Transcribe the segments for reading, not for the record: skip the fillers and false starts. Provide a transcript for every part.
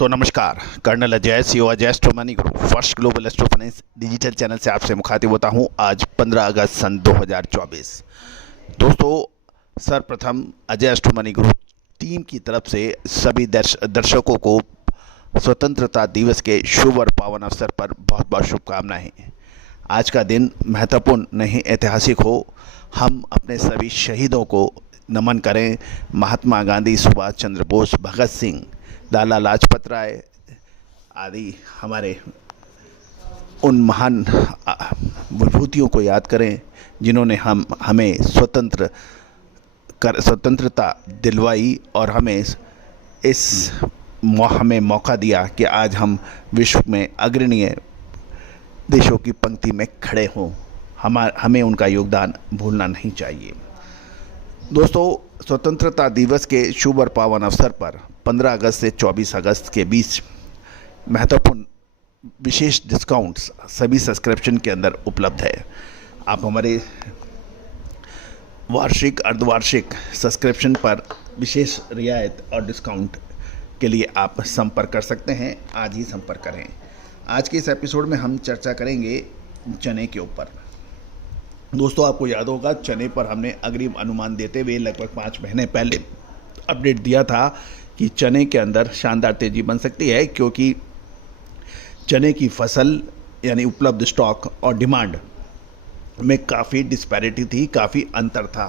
दोस्तों नमस्कार। Colonel Ajay CO Ajay astro money guru first global astro finance digital channel से आपसे मुखातिब होता हूं। आज 15 अगस्त सन 2024। दोस्तों सर्वप्रथम अजय एस्ट्रो मनी गुरु टीम की तरफ से सभी दर्शकों को स्वतंत्रता दिवस के शुभ और पावन अवसर पर बहुत बहुत शुभकामनाएं। आज का दिन महत्वपूर्ण नहीं ऐतिहासिक हो। हम अपने सभी शहीदों को नमन करें। महात्मा गांधी, सुभाष चंद्र बोस, भगत सिंह, लाला लाजपत राय आदि हमारे उन महान विभूतियों को याद करें जिन्होंने हमें स्वतंत्रता दिलवाई और हमें हमें मौका दिया कि आज हम विश्व में अग्रणीय देशों की पंक्ति में खड़े हों। हमें उनका योगदान भूलना नहीं चाहिए। दोस्तों स्वतंत्रता दिवस के शुभ और पावन अवसर पर 15 अगस्त से 24 अगस्त के बीच महत्वपूर्ण विशेष डिस्काउंट्स सभी सब्सक्रिप्शन के अंदर उपलब्ध है। आप हमारे वार्षिक अर्धवार्षिक सब्सक्रिप्शन पर विशेष रियायत और डिस्काउंट के लिए आप संपर्क कर सकते हैं। आज ही संपर्क करें। आज के इस एपिसोड में हम चर्चा करेंगे चने के ऊपर। दोस्तों आपको याद होगा चने पर हमने अग्रिम अनुमान देते हुए लगभग 5 महीने पहले अपडेट दिया था कि चने के अंदर शानदार तेजी बन सकती है, क्योंकि चने की फसल यानी उपलब्ध स्टॉक और डिमांड में काफ़ी डिस्पैरिटी थी, काफ़ी अंतर था।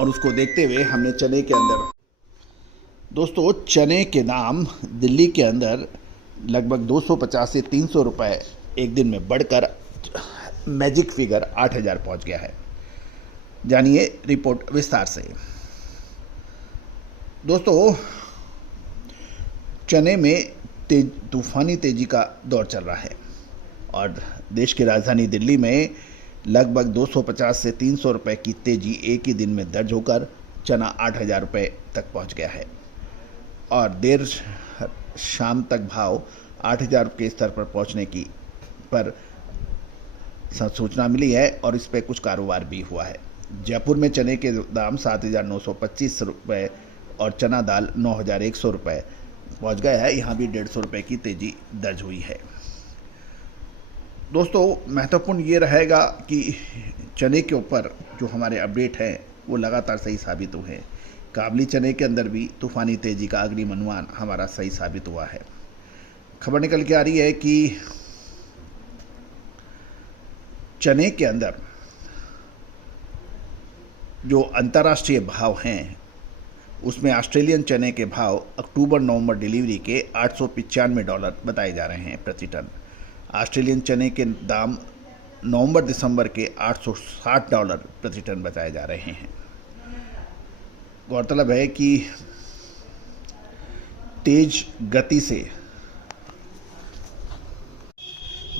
और उसको देखते हुए हमने चने के अंदर दोस्तों चने के दाम दिल्ली के अंदर लगभग 250 से 300 रुपये एक दिन में बढ़कर मैजिक फिगर 8000 पहुंच गया है। जानिए रिपोर्ट विस्तार से। दोस्तों चने में तूफानी तेजी का दौर चल रहा है और देश की राजधानी दिल्ली में लगभग 250 से 300 रुपये की तेजी एक ही दिन में दर्ज होकर चना 8000 रुपये तक पहुंच गया है और देर शाम तक भाव 8000 के स्तर पर पहुंचने की पर सूचना मिली है और इस पर कुछ कारोबार भी हुआ है। जयपुर में चने के दाम 7925 रुपये और चना दाल 9100 रुपये पहुँच गया है। यहाँ भी 150 रुपये की तेज़ी दर्ज हुई है। दोस्तों महत्वपूर्ण ये रहेगा कि चने के ऊपर जो हमारे अपडेट हैं वो लगातार सही साबित हुए हैं। काबली चने के अंदर भी तूफानी तेज़ी का अग्रिम अनुमान हमारा सही साबित हुआ है। खबर निकल के आ रही है कि चने के अंदर जो अंतर्राष्ट्रीय भाव हैं उसमें ऑस्ट्रेलियन चने के भाव अक्टूबर-नवंबर डिलीवरी के $895 बताए जा रहे हैं प्रति टन। ऑस्ट्रेलियन चने के दाम नवंबर-दिसंबर के $860 प्रति टन बताए जा रहे हैं। गौरतलब है कि तेज गति से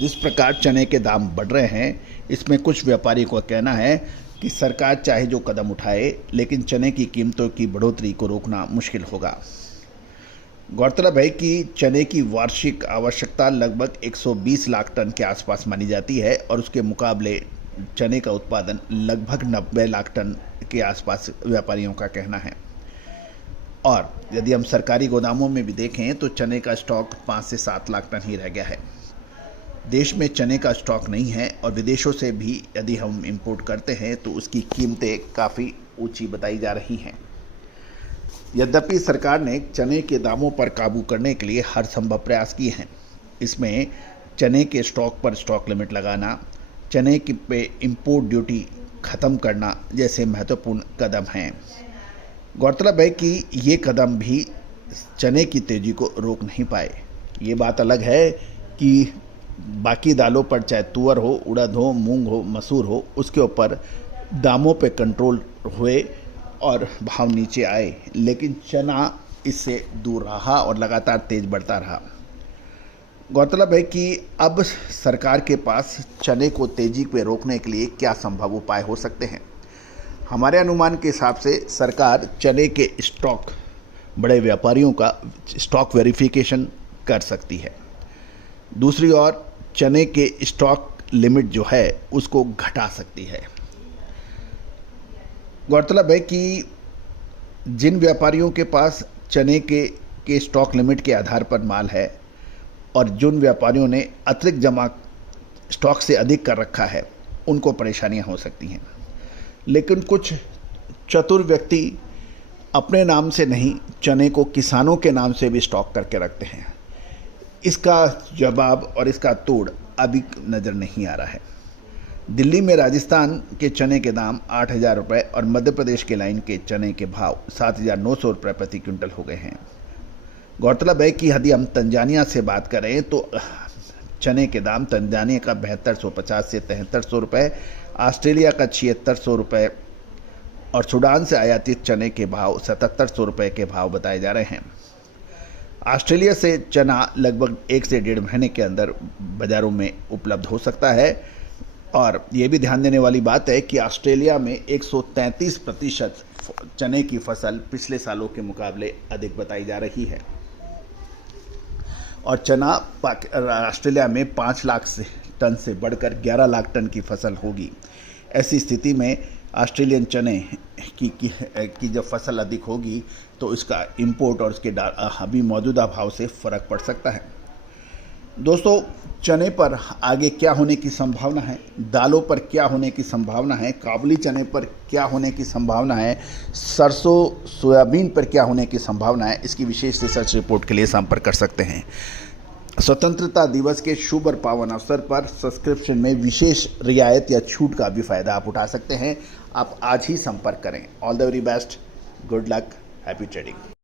जिस प्रकार चने के दाम बढ़ रहे हैं, इसमें कुछ व्यापारियों का कहना है कि सरकार चाहे जो कदम उठाए लेकिन चने की कीमतों की बढ़ोतरी को रोकना मुश्किल होगा। गौरतलब है कि चने की वार्षिक आवश्यकता लगभग 120 लाख टन के आसपास मानी जाती है और उसके मुकाबले चने का उत्पादन लगभग 90 लाख टन के आसपास व्यापारियों का कहना है। और यदि हम सरकारी गोदामों में भी देखें तो चने का स्टॉक 5 से 7 लाख टन ही रह गया है। देश में चने का स्टॉक नहीं है और विदेशों से भी यदि हम इंपोर्ट करते हैं तो उसकी कीमतें काफ़ी ऊंची बताई जा रही हैं। यद्यपि सरकार ने चने के दामों पर काबू करने के लिए हर संभव प्रयास किए हैं। इसमें चने के स्टॉक पर स्टॉक लिमिट लगाना, चने की पे इंपोर्ट ड्यूटी ख़त्म करना जैसे महत्वपूर्ण कदम हैं। गौरतलब है कि ये कदम भी चने की तेज़ी को रोक नहीं पाए। ये बात अलग है कि बाकी दालों पर चाहे तुअर हो, उड़द हो, मूंग हो, मसूर हो, उसके ऊपर दामों पे कंट्रोल हुए और भाव नीचे आए, लेकिन चना इससे दूर रहा और लगातार तेज बढ़ता रहा। गौरतलब है कि अब सरकार के पास चने को तेजी पे रोकने के लिए क्या संभव उपाय हो सकते हैं। हमारे अनुमान के हिसाब से सरकार चने के स्टॉक बड़े व्यापारियों का स्टॉक वेरिफिकेशन कर सकती है। दूसरी ओर चने के स्टॉक लिमिट जो है उसको घटा सकती है। गौरतलब है कि जिन व्यापारियों के पास चने के के स्टॉक लिमिट के आधार पर माल है और जिन व्यापारियों ने अतिरिक्त जमा स्टॉक से अधिक कर रखा है उनको परेशानियां हो सकती हैं। लेकिन कुछ चतुर व्यक्ति अपने नाम से नहीं, चने को किसानों के नाम से भी स्टॉक करके रखते हैं। इसका जवाब और इसका तोड़ अभी नज़र नहीं आ रहा है। दिल्ली में राजस्थान के चने के दाम 8,000 रुपये और मध्य प्रदेश के लाइन के चने के भाव 7,900 रुपये प्रति क्विंटल हो गए हैं। गौरतलब है कि यदि हम तंजानिया से बात करें तो चने के दाम तंजानिया का 7250 से 7300 रुपये, ऑस्ट्रेलिया का 7600 रुपये और सूडान से आयातित चने के भाव 7700 रुपये के भाव बताए जा रहे हैं। ऑस्ट्रेलिया से चना लगभग 1 से 1.5 महीने के अंदर बाज़ारों में उपलब्ध हो सकता है और ये भी ध्यान देने वाली बात है कि ऑस्ट्रेलिया में 133% चने की फसल पिछले सालों के मुकाबले अधिक बताई जा रही है और चना ऑस्ट्रेलिया में 5 लाख टन से बढ़कर 11 लाख टन की फसल होगी। ऐसी स्थिति में ऑस्ट्रेलियन चने की जब फसल अधिक होगी तो इसका इंपोर्ट और उसके अभी मौजूदा भाव से फ़र्क पड़ सकता है। दोस्तों, चने पर आगे क्या होने की संभावना है, दालों पर क्या होने की संभावना है, काबुली चने पर क्या होने की संभावना है, सरसों सोयाबीन पर क्या होने की संभावना है, इसकी विशेष रिसर्च रिपोर्ट के लिए संपर्क कर सकते हैं। स्वतंत्रता दिवस के शुभ और पावन अवसर पर सब्सक्रिप्शन में विशेष रियायत या छूट का भी फ़ायदा आप उठा सकते हैं। आप आज ही संपर्क करें। All the very best, good luck, happy trading.